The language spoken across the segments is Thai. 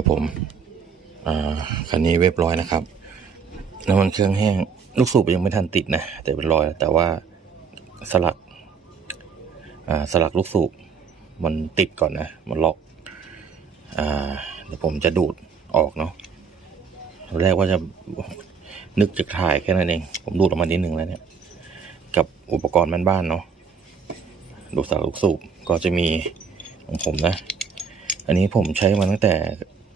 ครับผมอ่าคันนี้เรียบร้อยนะครับน้ำมันเครื่องแห้ง ลูกสูบยังไม่ทันติดนะ แต่เป็นรอย แต่ว่าสลักอ่าสลักลูกสูบมันติดก่อนนะ มันล็อกอ่าเดี๋ยวผมจะดูดออกเนาะแรกว่าจะนึกจะถ่ายแค่นั้นเอง ผมดูดออกมานิดนึงแล้วเนี่ย กับอุปกรณ์บ้านๆเนาะดูดสลักลูกสูบก็จะมีของผมนะ อันนี้ผมใช้มาตั้งแต่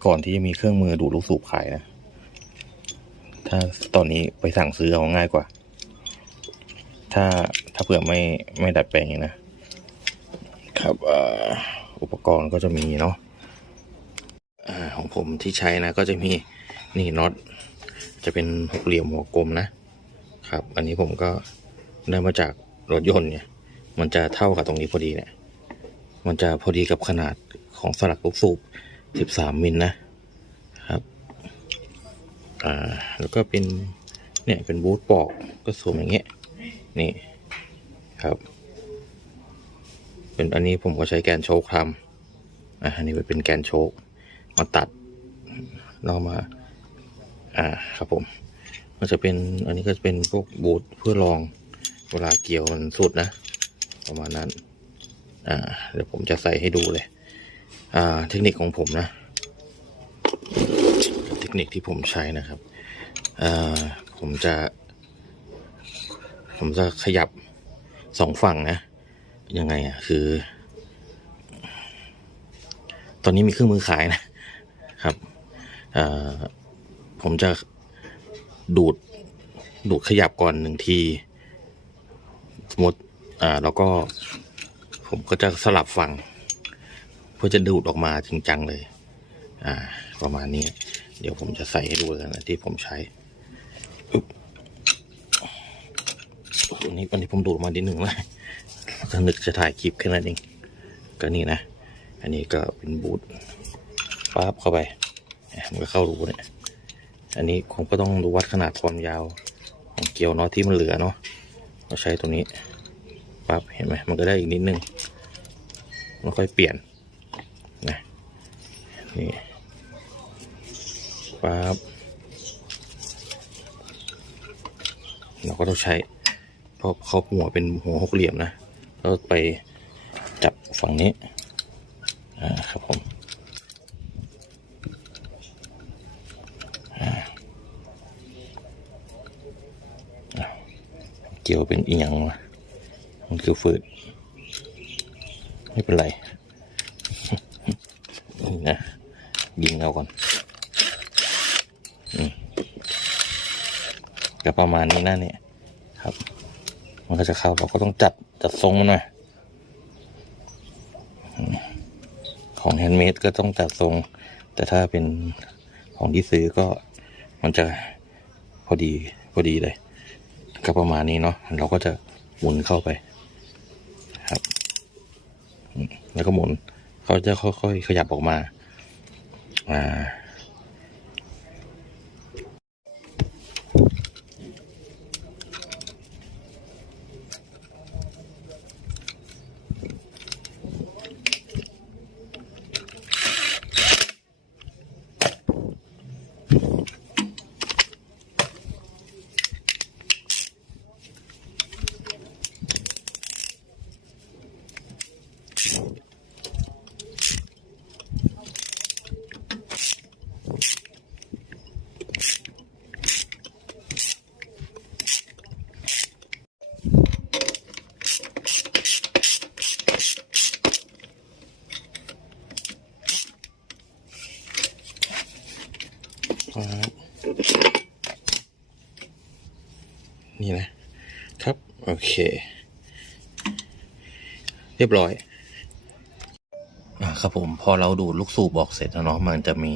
ก่อนที่จะมีเครื่องมือดูดลูกสูบขายนะ ถ้าตอนนี้ไปสั่งซื้อเอาง่ายกว่า ถ้าถ้าเผื่อไม่ไม่ดัดแปลงนะ ครับอ,อุปกรณ์ก็จะมีเนาะอ่าของผมที่ใช้นะ ก็จะมีนี่น็อตจะเป็นหกเหลี่ยมหัวกลมนะครับ อันนี้ผมก็ได้มาจากรถยนต์เนี่ย มันจะเท่ากับตรงนี้พอดีเนี่ย มันจะพอดีกับขนาดของสลักลูกสูบ 13 มิลนะ อ่าแล้วก็เป็นเนี่ยเป็นบูทปอกก็สวมอย่างเงี้ยนี่ครับ เป็นอันนี้ผมก็ใช้แกนโชคทำอ่าอันนี้เป็นแกนโชคมาตัดเรามา อ่าครับผมมันจะเป็นอันนี้ก็จะเป็นพวกบูทเพื่อลองเวลาเกี่ยวมันสุดนะ ประมาณนั้น อ่า เดี๋ยวผมจะใส่ให้ดูเลย อ่า เทคนิคของผมนะ นิคที่ผมใช้นะครับผมจะ ผมจะขยับสองฝั่งนะ ยังไงอะคือ ตอนนี้มีเครื่องมือขายนะครับผมจะดูด ดูดขยับก่อนหนึ่งที สมมติอ่าแล้วก็ผมก็จะสลับฝั่งเพื่อจะดูดออกมาจริงจังเลย อ่า ประมาณนี้ เดี๋ยวผมจะใส่ให้ดูกันนะที่ผมใช้อึ๊บตรงนี้ตอนนี้ผมดูดออกมานิดหนึ่งแล้วถ้านึกจะถ่ายคลิปแค่นั้นเอง ก็นี่นะ อันนี้ก็เป็นบูทปั๊บเข้าไป มันก็เข้ารูเนี่ย อันนี้ผมก็ต้องดูวัดขนาดความยาวของเกลียวเนาะที่มันเหลือเนาะ เราใช้ตัวนี้ปั๊บเห็นไหมมันก็ได้อีกนิดนึงแล้วค่อยเปลี่ยนนะนี่ ปั๊บเราก็ต้องใช้เพราะเขาหัวเป็นหัวหกเหลี่ยมนะแล้วไปจับฝั่งนี้อ่าครับผมเกี่ยวเป็นอีหยังวะมันคือฝืด ไม่เป็นไร นี่นะ ยิงเอาก่อน ก็ประมาณนี้นะเนี่ยครับ มันก็จะเข้าเราก็ต้องจัดจัดทรงมันหน่อยของแฮนด์เมดก็ต้องจัดทรง แต่ถ้าเป็นของที่ซื้อก็มันจะพอดีพอดีเลย ก็ประมาณนี้เนาะเราก็จะหมุนเข้าไปครับ แล้วก็หมุนเขาจะค่อยๆขยับออกมา อ่า ครับนี่นะครับ โอเค เรียบร้อยอ่าครับผมพอเราดูดลูกสูบบอกเสร็จแล้วเนาะมันจะมี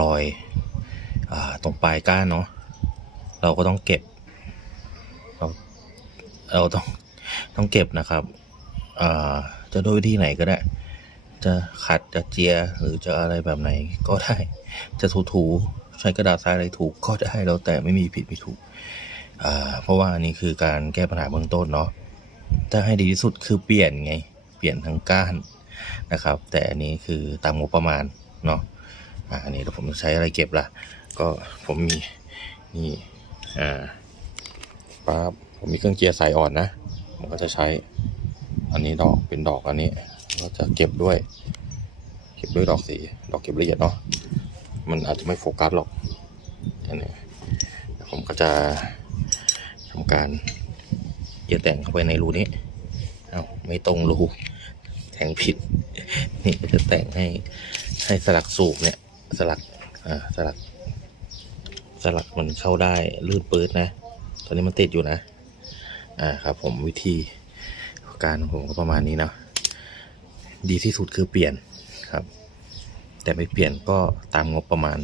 รอยอ่าตรงปลายก้านเนาะเราก็ต้องเก็บ เราเราต้องต้องเก็บนะครับอ่าจะโดยวิธีไหนก็ได้ จะขัดจะเจียหรือจะอะไรแบบไหนก็ได้ จะถูๆ ใช้กระดาษทรายอะไรถูกก็ได้แล้วแต่ไม่มีผิดไม่ถูก เพราะว่าอันนี้คือการแก้ปัญหาเบื้องต้นเนาะถ้าให้ดีที่สุดคือเปลี่ยนไง เปลี่ยนทั้งก้านนะครับ แต่อันนี้คือตามงบประมาณเนาะอันนี้เดี๋ยวผมจะใช้อะไรเก็บล่ะ ก็ผมมีนี่อ่าปั๊บผมมีเครื่องเจียร์สายอ่อนนะผมก็จะใช้อันนี้ดอกเป็นดอกอันนี้ ก็จะเก็บด้วย เก็บด้วยดอกสี ดอกเก็บละเอียดเนาะ มันอาจจะไม่โฟกัสหรอกอันนี้ผมก็จะทำการเยียแต่งเข้าไปในรูนี้ เอาไม่ตรงรูแทงผิด นี่ก็จะแต่งให้ให้สลักสูบเนี่ย สลักอ่าสลัก สลักมันเข้าได้ลื่นปืดนะตอนนี้มันติดอยู่นะอ่าครับผมวิธีการของผมก็ประมาณนี้นะดีที่สุดคือเปลี่ยนครับ แต่ไม่เปลี่ยนก็ตามงบประมาณ